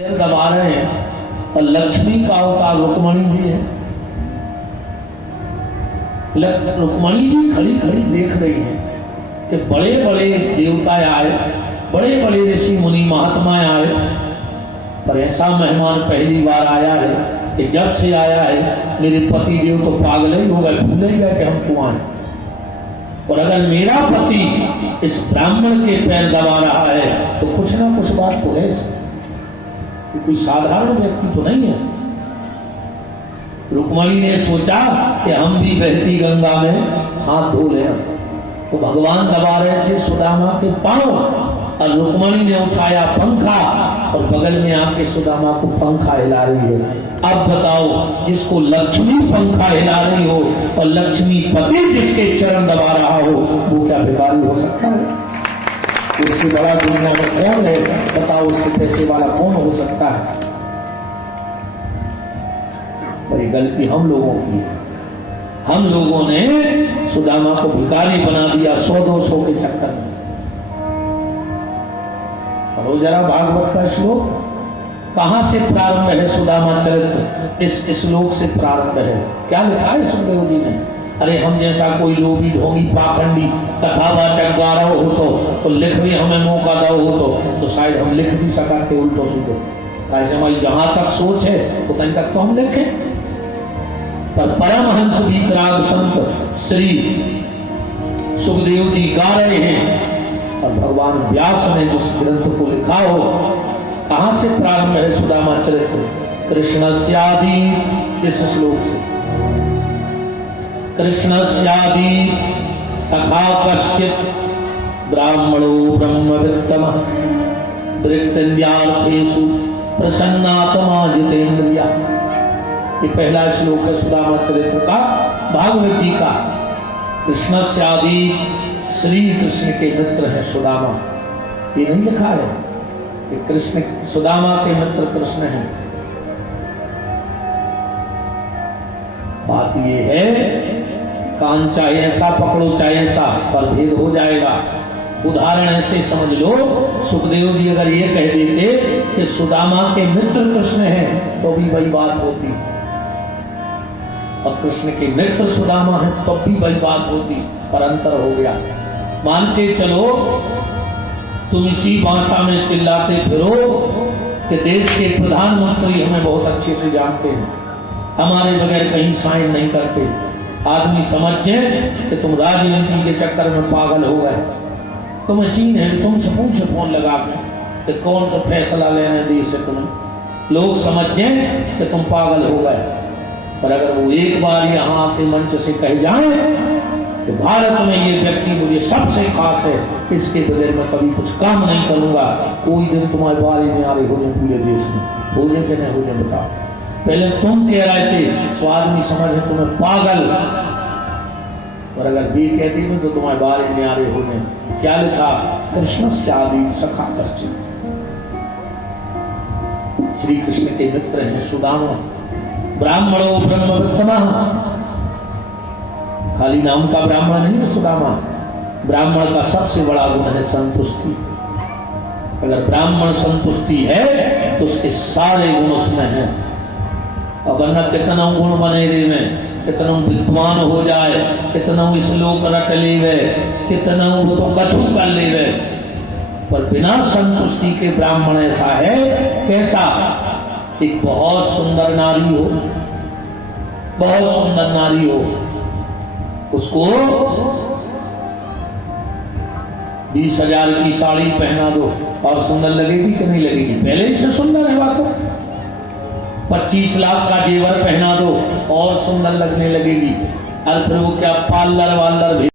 दबा रहे हैं और लक्ष्मी का अवतार रुक्मणी जी है। रुक्मणी जी खड़ी खड़ी देख रही हैं कि बड़े बड़े देवता आए, बड़े बड़े ऋषि मुनि महात्मा आए, पर ऐसा मेहमान पहली बार आया है कि जब से आया है मेरे पति देव तो पागल ही हो गए, भूल ही गए कि हम कौन हैं। और अगर मेरा पति इस ब्राह्मण के पैर दबा रहा है तो कुछ ना कुछ बात तो है इसमें, कोई साधारण व्यक्ति तो नहीं है। रुक्मणी ने सोचा कि हम भी बहती गंगा में हाथ धो लें, तो भगवान दबा रहे थे सुदामा के पांव और रुक्मणी ने उठाया पंखा और बगल में आके सुदामा को पंखा हिला रही है। अब बताओ, जिसको लक्ष्मी पंखा हिला रही हो और लक्ष्मी पति जिसके चरण दबा रहा हो, वो क्या भिखारी हो सकता है? उससे बड़ा दुनिया में कौन है? बताओ, उससे पैसे वाला कौन हो सकता है? बड़ी गलती हम लोगों की है। हम लोगों ने सुदामा को भिखारी बना दिया 100-200 के चक्कर में। पढ़ो जरा भागवत का श्लोक, कहां से प्रारंभ है सुदामा चरित्र? इस श्लोक से प्रारंभ है। क्या लिखा है सुखदेव जी ने? अरे हम जैसा कोई लोभी ढोंगी पाखंडी कथावाचक गा रहा हो तो लिख भी हमें मौका दो तो शायद हम लिख भी सका के उल्टो सीधे। ऐसे हमारी जहां तक सोच है तो कहीं तक तो हम लिखें। पर परमहंस वीतराग संत श्री सुखदेव जी गा रहे हैं और भगवान व्यास ने जिस ग्रंथ को लिखा हो, कहां से प्रारंभ है सुदामा चरित्र? कृष्णस्यादि, इस श्लोक से। कृष्णस्यादि सखा कश्चित् ब्राह्मणो ब्रह्मवित्तमः वृत्तिन्यार्थेषु प्रसन्नात्मा जितेन्द्रिया। ये पहला श्लोक है सुदामा चरित्र का, भागवत जी का। कृष्णस्यादि, श्री कृष्ण के मित्र है सुदामा। ये नहीं लिखा है कि कृष्ण सुदामा के मित्र कृष्ण हैं। बात ये है, कान चाहे ऐसा पकड़ो चाहे ऐसा, पर भेद हो जाएगा। उदाहरण ऐसे समझ लो, सुखदेव जी अगर ये कह देते कि सुदामा के मित्र कृष्ण हैं तो भी वही बात होती, और कृष्ण के मित्र सुदामा है तो भी वही बात होती, पर अंतर हो गया। मान के चलो तुम इसी भाषा में चिल्लाते फिरो कि देश के प्रधानमंत्री हमें बहुत अच्छे से जानते हैं, हमारे बगैर कहीं साइन नहीं करते। आदमी समझ जाए कि तुम राजनीति के चक्कर में पागल हो गए। तुम्हें चीन है, तुमसे पूछो फोन लगा के कि कौन सा फैसला लेने दी से तुम्हें, लोग समझ जाए कि तुम पागल हो गए। पर अगर वो एक बार यहाँ के मंच से कह जाए कि भारत में ये व्यक्ति मुझे सबसे खास है, इसके बगैर मैं कभी कुछ काम नहीं करूंगा, कोई दिन तुम्हारे बारे में आ रही हो जाए पूरे देश में, हो जाए कि नहीं हो जाए बताओ। पहले तुम कह रहे थे तो आदमी समझ है तुम्हें पागल, और अगर भी कहती में तो तुम्हारे बारे में आ रहे हो जाए। क्या लिखा? कृष्णस्यादि सखा कश्चित्, श्री कृष्ण के मित्र हैं सुदामा। ब्राह्मणो ब्रह्मवित्तमः, खाली नाम का ब्राह्मण नहीं है सुदामा। ब्राह्मण का सबसे बड़ा गुण है संतुष्टि। अगर ब्राह्मण संतुष्टि है तो उसके सारे गुण उसमें हैं। और वरना कितना गुण बने रे में, कितना विद्वान हो जाए, कितना श्लोक रट ले, कितना वो तो कछु कर ले, पर बिना संतुष्टि के ब्राह्मण ऐसा है। कैसा? एक बहुत सुंदर नारी हो, बहुत सुंदर नारी हो, उसको 20,000 की साड़ी पहना दो और सुंदर लगेगी कि नहीं लगेगी? पहले ही से सुंदर है बात। 25 लाख का जेवर पहना दो और सुंदर लगने लगेगी। और फिर वो क्या पार्लर वार्लर